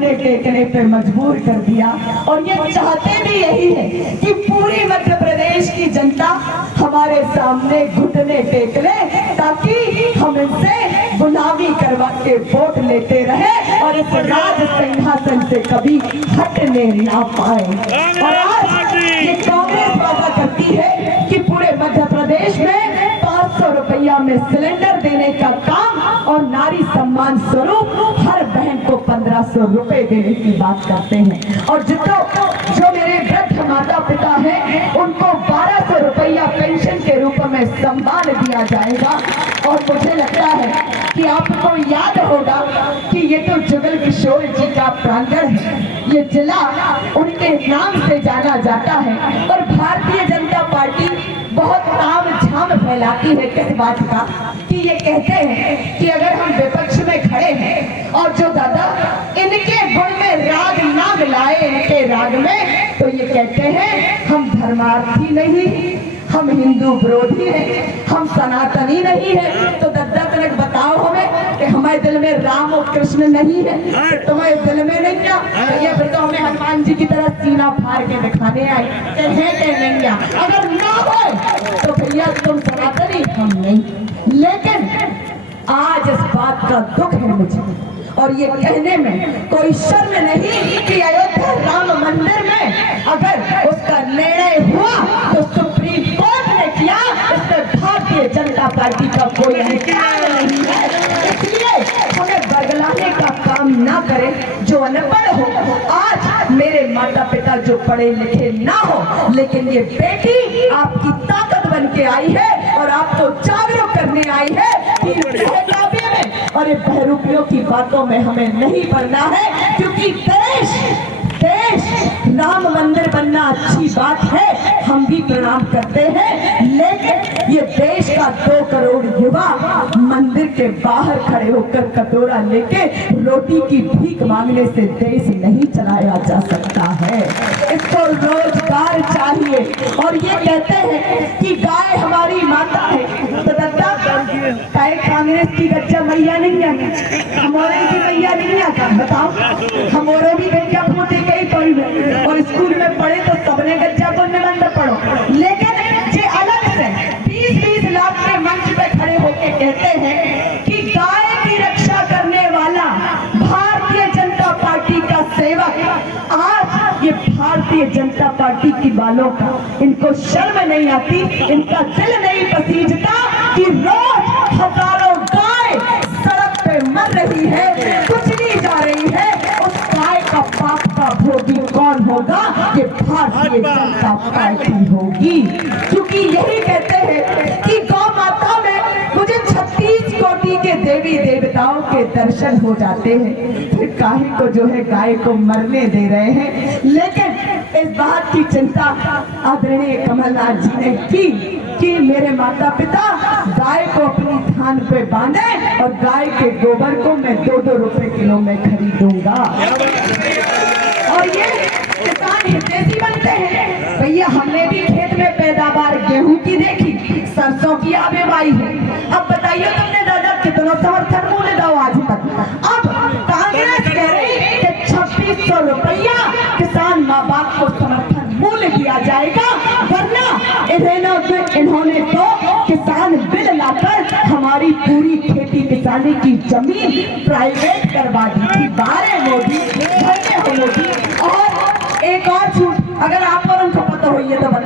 घुटने टेकने पे मजबूर कर दिया। और ये चाहते भी यही है कि पूरी मध्य प्रदेश की जनता हमारे सामने घुटने टेक ले, ताकि हम इनसे गुलामी करवा के वोट लेते रहे और इस राज सिंहासन से कभी हटने ना पाए। और आज ये कांग्रेस वादा करती है कि पूरे मध्य प्रदेश में 500 रुपया में सिलेंडर देने का काम और नारी सम्मान स्वरूप हर बहन को 1500 रुपए देने की बात करते हैं। और जो मेरे वृद्ध माता पिता हैं उनको 1200 रुपया पेंशन के रूप में सम्मान दिया जाएगा। और मुझे लगता है कि आपको याद होगा कि ये तो जुगल किशोर जी का प्रांगण है, ये जिला उनके नाम से जाना जाता है। और भारतीय जनता पार्टी बहुत ताम झाम फैलाती है किस बात का, कि ये कहते हैं कि अगर हम विपक्ष में खड़े हैं और जो दादा इनके गुण में राग ना मिलाए इनके राग में, तो ये कहते हैं हम धर्मार्थी नहीं, हम हिंदू विरोधी हैं, हम सनातनी नहीं है। तो दादा तनक बताओ हमें कि हमारे दिल में राम और कृष्ण नहीं है, तुम्हारे दिल में नहीं क्या? ये फिर तो हमें हनुमान जी की तरह सीना फाड़ के दिखाने आए कि है कि नहीं क्या? अगर ना हो तो भैया तुम सनातनी, हम नहीं। लेकिन आज इस बात का दुख है मुझे, और ये कहने में कोई शर्म नहीं कि अयोध्या राम मंदिर में अगर उसका निर्णय हुआ तो सुप्रीम कोर्ट ने किया, इसमें भारतीय जनता पार्टी का कोई अधिकार नहीं है। इसलिए हमें बरगलाने का काम ना करें जो अनपढ़ हो। आज मेरे माता पिता जो पढ़े लिखे ना हो, लेकिन ये बेटी आपकी ताकत बन के आई है और आपको जागरूक करने आई है कि और ये बहरूपियों की बातों में हमें नहीं पड़ना है, क्योंकि देश राम मंदिर बनना अच्छी बात है, हम भी प्रणाम करते हैं। लेकिन ये देश का 2 करोड़ युवा मंदिर के बाहर खड़े होकर कटोरा लेके रोटी की भीख मांगने से देश नहीं चलाया जा सकता है। इसको रोजगार चाहिए। और ये कहते हैं कि गाय हमारी माता है, तो दादा गाय कांग्रेस की गच्चा मैया नहीं है, हमारे की मैया नहीं है। बताओ, हमारे भी गच्चा फूटे कई पड़ी है और स्कूल में पढ़े तो सबने गच्चा को निबंध पढ़ो। लेकिन ये अलग से 20-20 लाख के मंच पे खड़े होकर कहते हैं कि गाय की रक्षा करने वाला भारतीय जनता पार्टी का सेवक, आज ये भारतीय जनता पार्टी की बालों का इनको शर्म नहीं आती, इनका दिल नहीं पसीजता कि रोज हजारों गाय सड़क पे मर रही है, कुचली जा रही है। उस गाय का पाप का भोगी कौन होगा? ये भारतीय जनता पार्टी होगी। क्योंकि यही कहते हैं कि गौ माता में मुझे 36 कोटि के देवी देवताओं के दर्शन हो जाते हैं, फिर काहे को जो है गाय को मरने दे रहे हैं। लेकिन इस बात की चिंता आदरणीय कमलनाथ जी ने की कि मेरे माता पिता गाय को अपनी थान पे बांधे और गाय के गोबर को मैं 2-2 रुपए किलो में खरीदूंगा। और ये किसान हितैषी बनते हैं। भैया हमने भी खेत में पैदावार गेहूं की देखी, सरसों की आवेवाई है। अब बताइए तुमने दादा कितना समर्थन मूल्य दो आज तक। अब कांग्रेस कह रही कि 2600 रुपया किसान माँ बाप को समर्थन मूल्य दिया जाएगा, वरना इन्होंने तो किसान बिल लाकर हमारी पूरी खेती किसानी की जमीन प्राइवेट करवा दी थी। बारे मोदी, मोदी। और एक और छूट, अगर आप और उनको पता हो ये तो बता